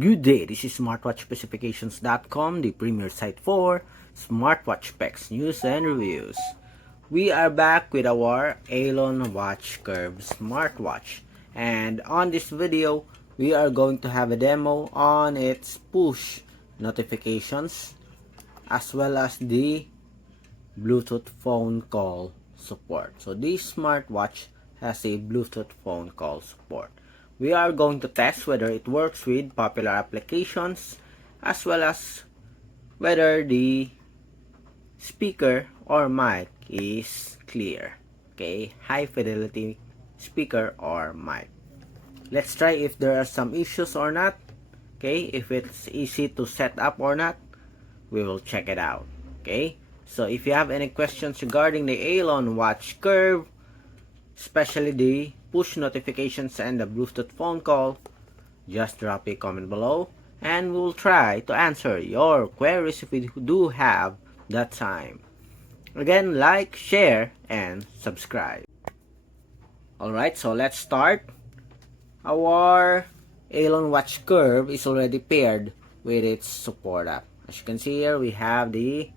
Good day, this is smartwatchspecifications.com, the premier site for smartwatch specs, news, and reviews. We are back with our Alon Watch Curve smartwatch, and on this video, we are going to have a demo on its push notifications as well as the Bluetooth phone call support. So this smartwatch has a Bluetooth phone call support. We are going to test whether it works with popular applications as well as whether the speaker or mic is clear. Okay, high fidelity speaker or mic. Let's try if there are some issues or not. Okay, if it's easy to set up or not, we will check it out. Okay, so if you have any questions regarding the Alon Watch Curve, especially the push notifications and the Bluetooth phone call, just drop a comment below and we'll try to answer your queries if we do have that time. Again, like, share, and subscribe. Alright, so let's start. Our Alon Watch Curve is already paired with its support app. As you can see here, we have the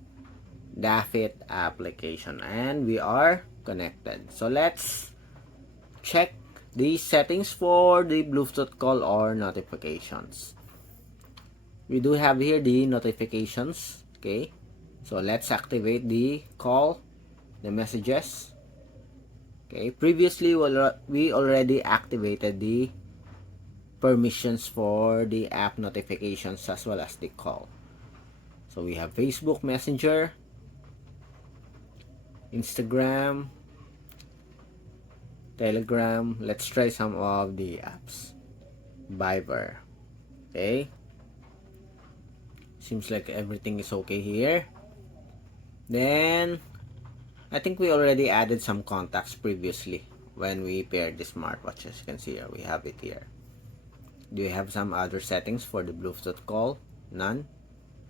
Dafit application and we are connected. So let's check the settings for the Bluetooth call or notifications. We do have here the notifications. Okay, so let's activate the call, the messages. Okay, previously we already activated the permissions for the app notifications as well as the call. So we have Facebook Messenger, Instagram, Telegram. Let's try some of the apps. Viber. Okay, seems like everything is okay here. Then I think we already added some contacts previously when we paired the smartwatch. As you can see here, we have it here. Do you have some other settings for the Bluetooth call? None.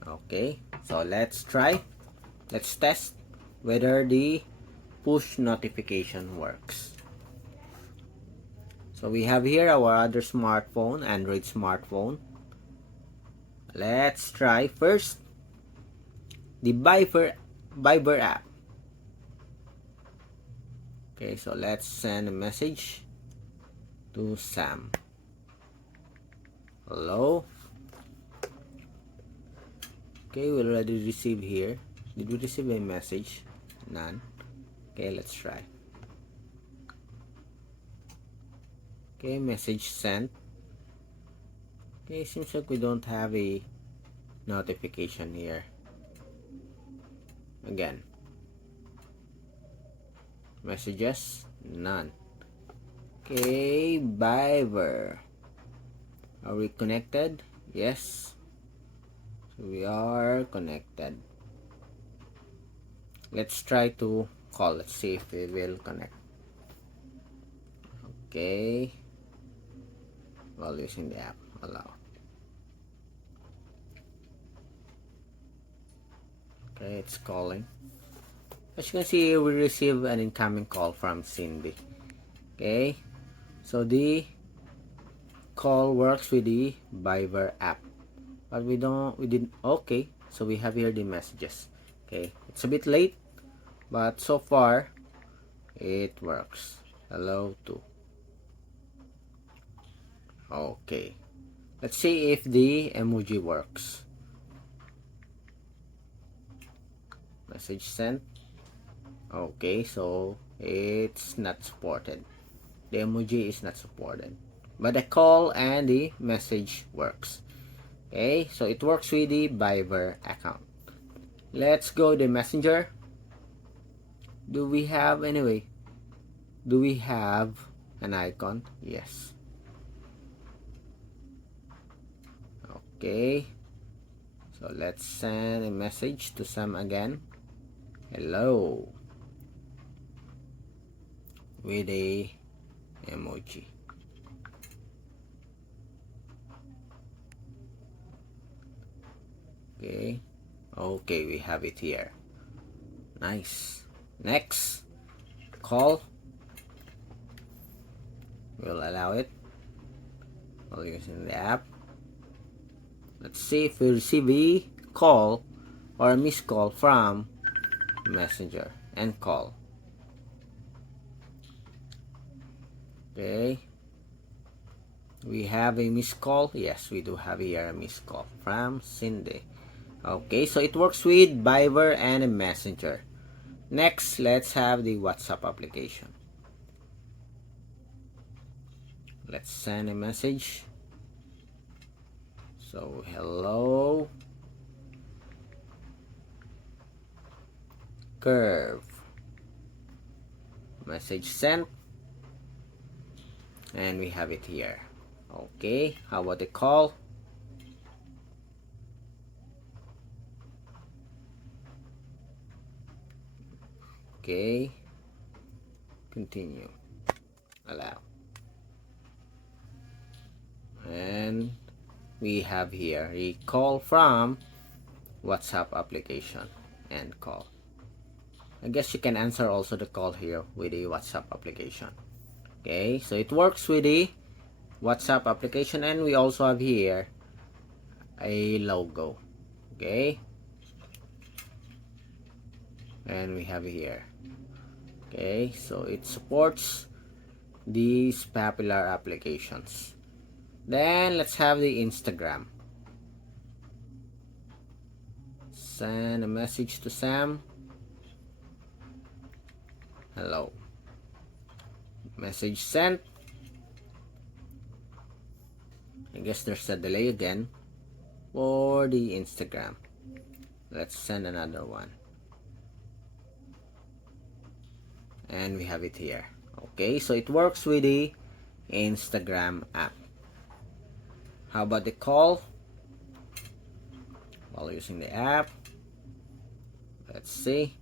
Okay, so let's try. Let's test whether the push notification works. So we have here our other smartphone, Android smartphone. Let's try first the Viber app. Okay, so let's send a message to Sam. Hello. Okay, we already received here. Did we receive a message? None. Okay, let's try. Okay, message sent. Okay, seems like we don't have a notification here. Again. Messages? None. Okay, Viber. Are we connected? Yes. So we are connected. Let's try to call. Let's see if we will connect. Okay. While using the app, allow. Okay, it's calling. As you can see, we receive an incoming call from Cindy. Okay, so the call works with the Viber app, but we didn't. Okay, so we have here the messages. Okay, it's a bit late, but so far it works. Hello too. Okay, let's see if the emoji works. Message sent. Okay, so it's not supported. The emoji is not supported, but the call and the message works. Okay, so it works with the Viber account. Let's go to Messenger. Do we have anyway? Do we have an icon? Yes. Okay, so let's send a message to Sam again. Hello. With a emoji. Okay. Okay, we have it here. Nice. Next. Call. We'll allow it while using the app. Let's see if we receive a call or a missed call from Messenger and call. Okay. We have a missed call. Yes, we do have here a missed call from Cindy. Okay, so it works with Viber and a Messenger. Next, let's have the WhatsApp application. Let's send a message. So, hello, Curve. Message sent. And we have it here. Okay, how about the call? Okay, continue, allow, and we have here a call from WhatsApp application and call. I guess you can answer also the call here with the WhatsApp application. Okay, so it works with the WhatsApp application, and we also have here a logo. Okay, and we have here. Okay, so it supports these popular applications. Then let's have the Instagram. Send a message to Sam. Hello. Message sent. I guess there's a delay again for the Instagram. Let's send another one. And we have it here. Okay, so it works with the Instagram app. How about the call? While using the app, let's see,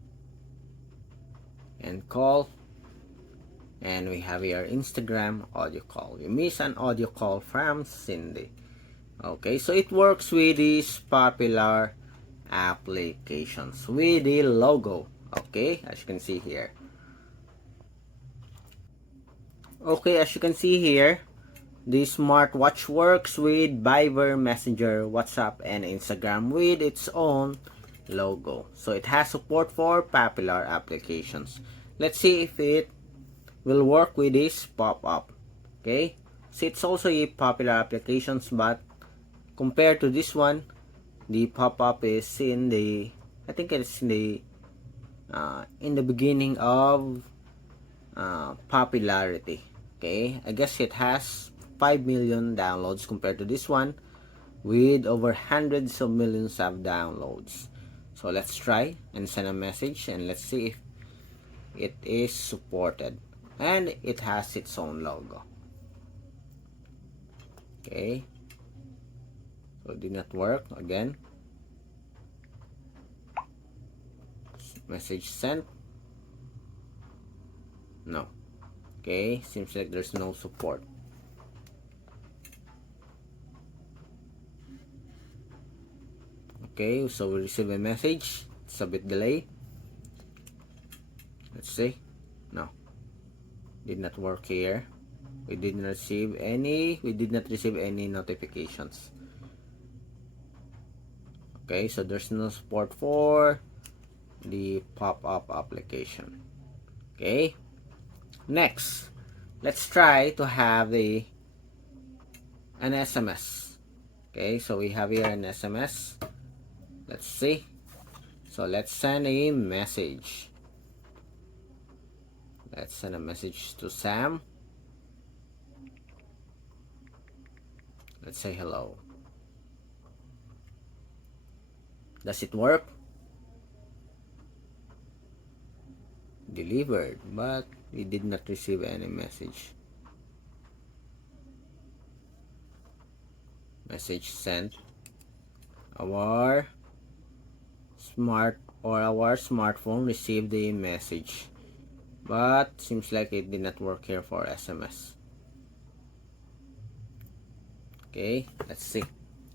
and call, and we have here Instagram audio call. You miss an audio call from Cindy. Okay, so it works with these popular applications with the logo. Okay, as you can see here. Okay, as you can see here, the smartwatch works with Viber, Messenger, WhatsApp, and Instagram with its own logo. So it has support for popular applications. Let's see if it will work with this pop-up. Okay, so it's also a popular applications, but compared to this one, the pop-up is in the, I think it's in the beginning of popularity. Okay, I guess it has 5 million downloads compared to this one with over hundreds of millions of downloads. So let's try and send a message, and let's see if it is supported, and it has its own logo. Okay, so it did not work again. Message sent. No. Okay, seems like there's no support. Okay, so we receive a message. It's a bit delayed. Let's see. No, did not work here. We did not receive any notifications. Okay, so there's no support for the pop-up application. Okay, next, let's try to have an SMS. Okay, so we have here an SMS. Let's see. So let's send a message. Let's send a message to Sam. Let's say hello. Does it work? Delivered, but we did not receive any message. Message sent. Our smartphone received the message, but seems like it did not work here for SMS. Okay, let's see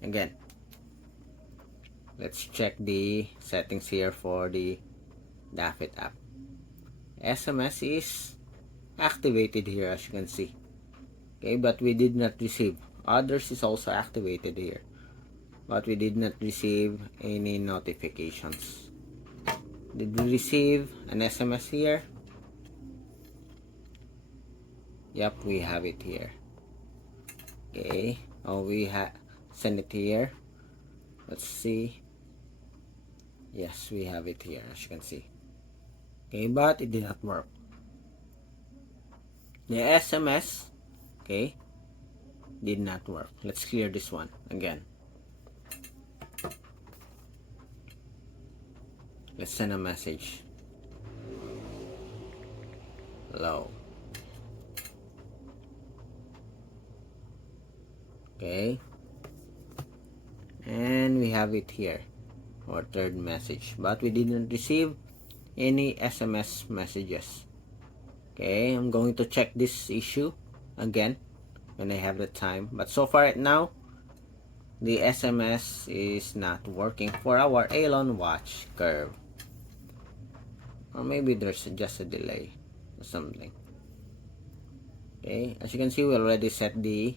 again. Let's check the settings here for the Dafit app. SMS is activated here, as you can see. Okay, but we did not receive. Others is also activated here. but we did not receive any notifications. Did we receive an SMS here? Yep, we have it here. Okay, oh, we send it here. Let's see. Yes, we have it here, as you can see. Okay, but it did not work. The SMS, okay, did not work. Let's clear this one again. Let's send a message. Hello. Okay, and we have it here, our third message, but we didn't receive any SMS messages. Okay, I'm going to check this issue again when I have the time, but so far right now the SMS is not working for our Alon watch curve, or maybe there's just a delay or something. Okay, as you can see, we already set the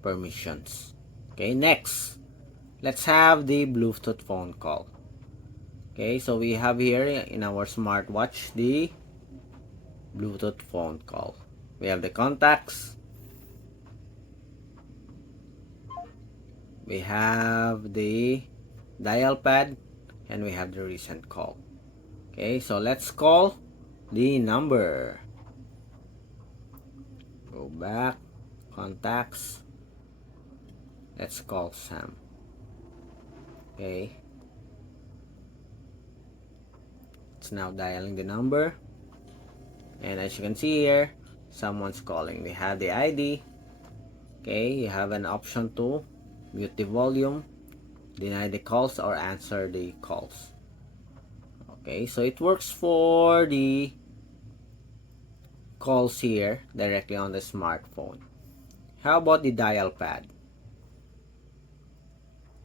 permissions. Okay, next, let's have the Bluetooth phone call. Okay, so we have here in our smartwatch the Bluetooth phone call. We have the contacts, we have the dial pad, and we have the recent call. Okay, so let's call the number. Go back, contacts, let's call Sam. Okay, it's now dialing the number, and as you can see here, someone's calling. They have the ID. Okay, you have an option to mute the volume, deny the calls, or answer the calls. Okay, so it works for the calls here directly on the smartphone. How about the dial pad?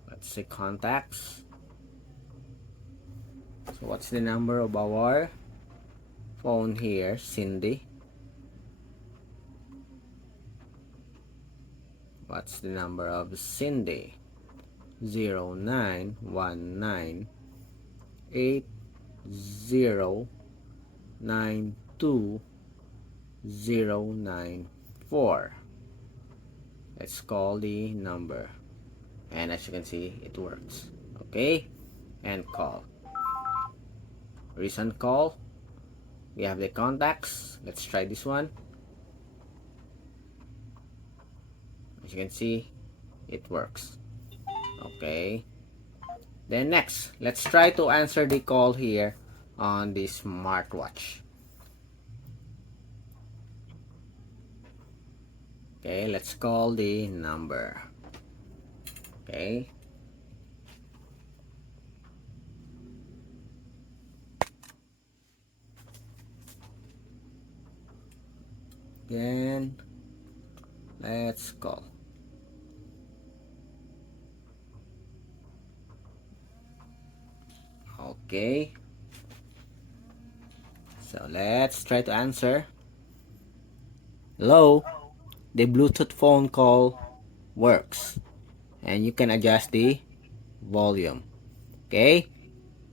Let's see, contacts. So what's the number of our phone here? Cindy. What's the number of Cindy? 0919809294. Let's call the number, and as you can see, it works. Okay, and call. Recent call. We have the contacts. Let's try this one. As you can see, it works. Okay, then next, let's try to answer the call here on the smartwatch. Okay, let's call the number. Okay, then let's call. Okay, so let's try to answer. Hello, the Bluetooth phone call works, and you can adjust the volume. Okay,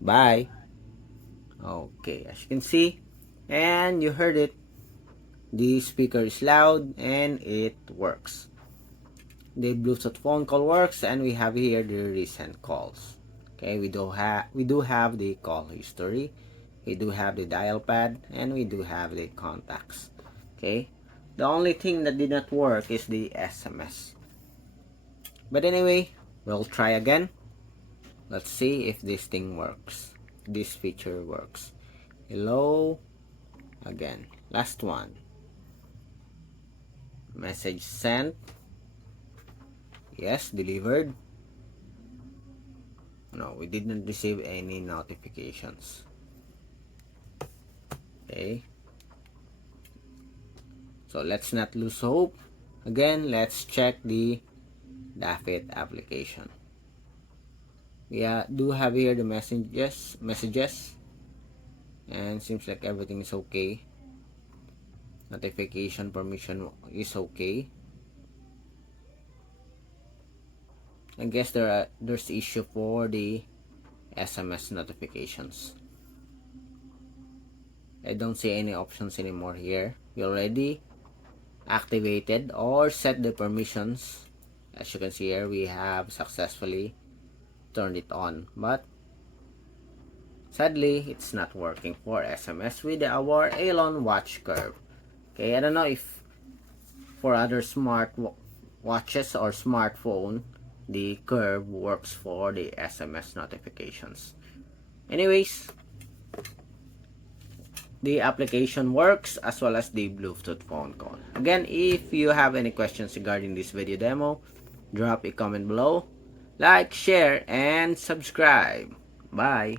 bye. Okay, as you can see, and you heard it, the speaker is loud and it works. The Bluetooth phone call works, and we have here the recent calls. Okay, we do have the call history, we do have the dial pad, and we do have the contacts. Okay, the only thing that did not work is the SMS. But anyway, we'll try again. Let's see if this thing works. This feature works. Hello again. Last one. Message sent. Yes, delivered. No, we didn't receive any notifications. Okay, so let's not lose hope. Again, let's check the Dafit application. We do have here the messages, and seems like everything is okay. Notification permission is okay, I guess there's issue for the SMS notifications. I don't see any options anymore here. We already activated or set the permissions. As you can see here, we have successfully turned it on, but sadly it's not working for SMS with our Elon watch curve. Okay, I don't know if for other smart watches or smartphone the curve works for the SMS notifications. Anyways, the application works as well as the Bluetooth phone call. Again, if you have any questions regarding this video demo, drop a comment below, like, share, and subscribe. Bye.